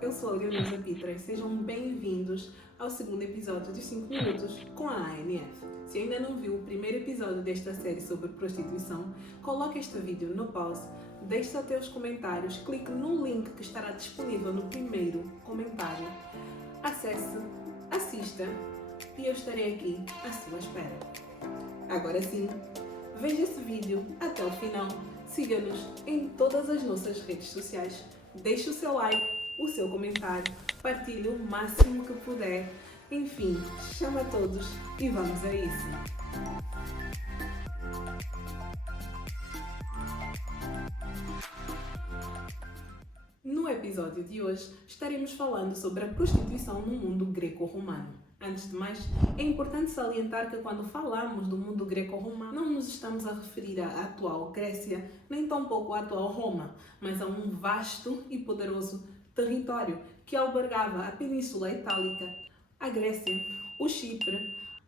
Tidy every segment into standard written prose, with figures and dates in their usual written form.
eu sou a Leonisa Pitra e sejam bem-vindos ao segundo episódio de 5 minutos com a ANF. Se ainda não viu o primeiro episódio desta série sobre prostituição, coloque este vídeo no pause, deixe os teus comentários, clique no link que estará disponível no primeiro comentário. Acesse, assista e eu estarei aqui à sua espera. Agora sim, veja esse vídeo até o final, siga-nos em todas as nossas redes sociais, deixe o seu like, o seu comentário, partilhe o máximo que puder, enfim, chama a todos e vamos a isso. No episódio de hoje estaremos falando sobre a prostituição no mundo greco-romano. Antes de mais, é importante salientar que quando falamos do mundo greco-romano, não nos estamos a referir à atual Grécia, nem tampouco à atual Roma, mas a um vasto e poderoso território que albergava a Península Itálica, a Grécia, o Chipre,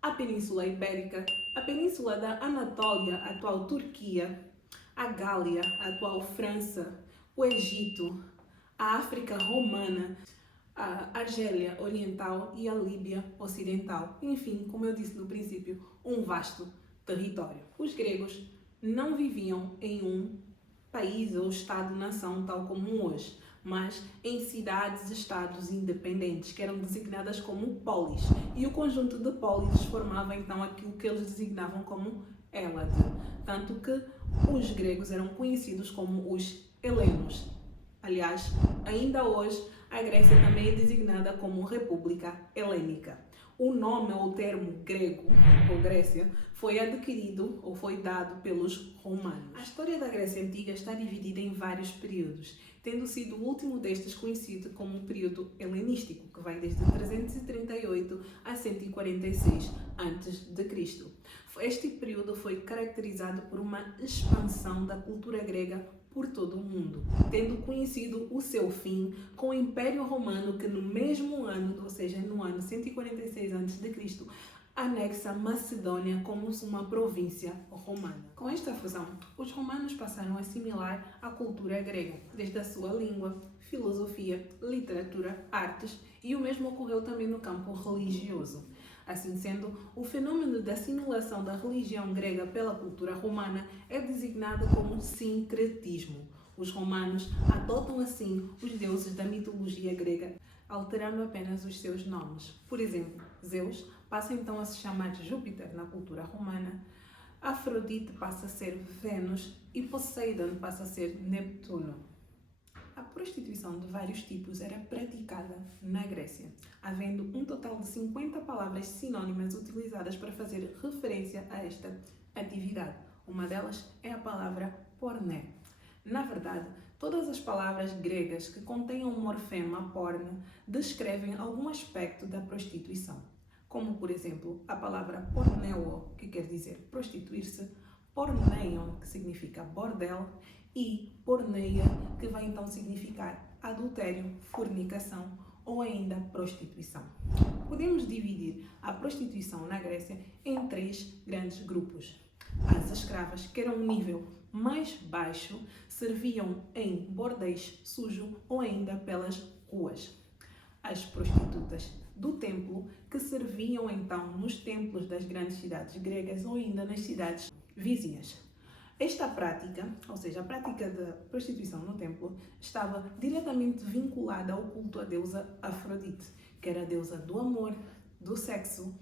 a Península Ibérica, a Península da Anatólia, a atual Turquia, a Gália, a atual França, o Egito, a África Romana, a Argélia Oriental e a Líbia Ocidental. Enfim, como eu disse no princípio, um vasto território. Os gregos não viviam em um país ou estado-nação tal como hoje, mas em cidades-estados independentes, que eram designadas como polis. E o conjunto de polis formava então aquilo que eles designavam como Hélade. Tanto que os gregos eram conhecidos como os helenos. Aliás, ainda hoje, a Grécia também é designada como República Helênica. O nome ou termo grego, ou Grécia, foi adquirido ou foi dado pelos romanos. A história da Grécia Antiga está dividida em vários períodos, tendo sido o último destes conhecido como o período helenístico, que vai desde 338 a 146 a.C. Este período foi caracterizado por uma expansão da cultura grega por todo o mundo, tendo conhecido o seu fim com o Império Romano que no mesmo ano, ou seja, no ano 146 a.C., anexa Macedônia como uma província romana. Com esta fusão, os romanos passaram a assimilar a cultura grega, desde a sua língua, filosofia, literatura, artes, e o mesmo ocorreu também no campo religioso. Assim sendo, o fenômeno da assimilação da religião grega pela cultura romana é designado como sincretismo. Os romanos adotam assim os deuses da mitologia grega, alterando apenas os seus nomes. Por exemplo, Zeus passa então a se chamar Júpiter na cultura romana, Afrodite passa a ser Vênus e Poseidon passa a ser Neptuno. A prostituição de vários tipos era praticada na Grécia, havendo um total de 50 palavras sinônimas utilizadas para fazer referência a esta atividade. Uma delas é a palavra porné. Na verdade, todas as palavras gregas que contenham o morfema porne descrevem algum aspecto da prostituição, como por exemplo a palavra porneo, que quer dizer prostituir-se, porneion, que significa bordel, e porneia, que vai então significar adultério, fornicação ou ainda prostituição. Podemos dividir a prostituição na Grécia em 3 grandes grupos. As escravas, que eram um nível mais baixo, serviam em bordéis sujos ou ainda pelas ruas. As prostitutas do templo, que serviam então nos templos das grandes cidades gregas ou ainda nas cidades vizinhas. Esta prática, ou seja, a prática da prostituição no templo, estava diretamente vinculada ao culto à deusa Afrodite, que era a deusa do amor, do sexo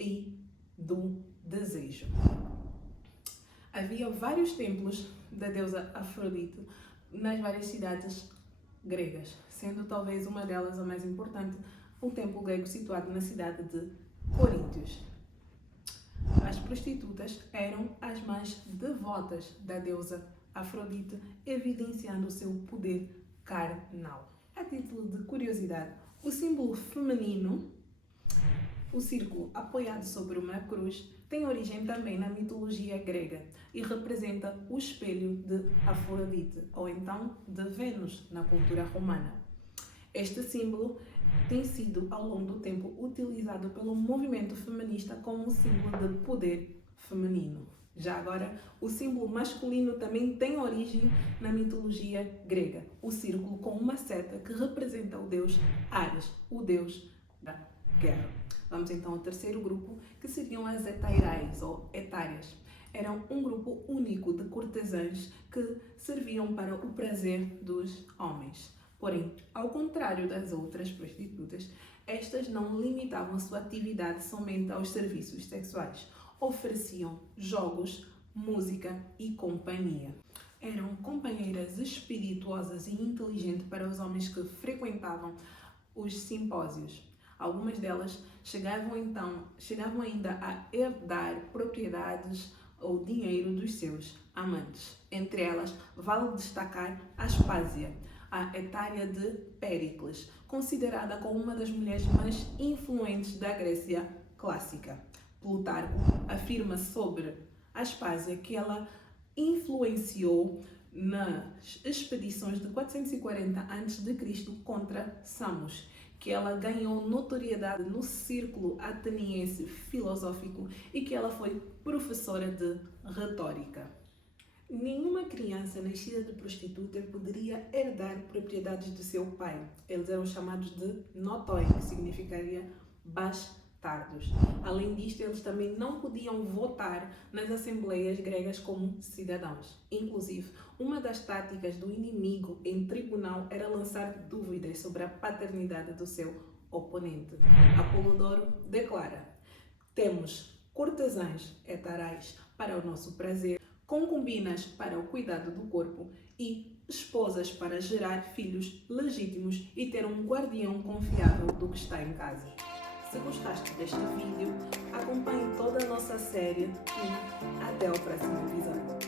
e do desejo. Havia vários templos da deusa Afrodite nas várias cidades gregas, sendo talvez uma delas a mais importante, um templo grego situado na cidade de Coríntios. As prostitutas eram as mais devotas da deusa Afrodite, evidenciando o seu poder carnal. A título de curiosidade, o símbolo feminino, o círculo apoiado sobre uma cruz, tem origem também na mitologia grega e representa o espelho de Afrodite, ou então de Vênus, na cultura romana. Este símbolo tem sido, ao longo do tempo, utilizado pelo movimento feminista como um símbolo de poder feminino. Já agora, o símbolo masculino também tem origem na mitologia grega, o círculo com uma seta que representa o deus Ares, o deus da guerra. Vamos então ao terceiro grupo, que seriam as hetairais ou etárias. Eram um grupo único de cortesãs que serviam para o prazer dos homens. Porém, ao contrário das outras prostitutas, estas não limitavam sua atividade somente aos serviços sexuais. Ofereciam jogos, música e companhia. Eram companheiras espirituosas e inteligentes para os homens que frequentavam os simpósios. Algumas delas chegavam ainda a herdar propriedades ou dinheiro dos seus amantes. Entre elas, vale destacar Aspásia, a etária de Péricles, considerada como uma das mulheres mais influentes da Grécia clássica. Plutarco afirma sobre Aspásia que ela influenciou nas expedições de 440 a.C. contra Samos, que ela ganhou notoriedade no círculo ateniense filosófico e que ela foi professora de retórica. Nenhuma criança nascida de prostituta poderia herdar propriedades do seu pai. Eles eram chamados de notoi, que significaria bastardos. Além disto, eles também não podiam votar nas assembleias gregas como cidadãos. Inclusive, uma das táticas do inimigo em tribunal era lançar dúvidas sobre a paternidade do seu oponente. Apolodoro declara: temos cortesãs etarais para o nosso prazer, concubinas para o cuidado do corpo e esposas para gerar filhos legítimos e ter um guardião confiável do que está em casa. Se gostaste deste vídeo, acompanhe toda a nossa série e até o próximo episódio.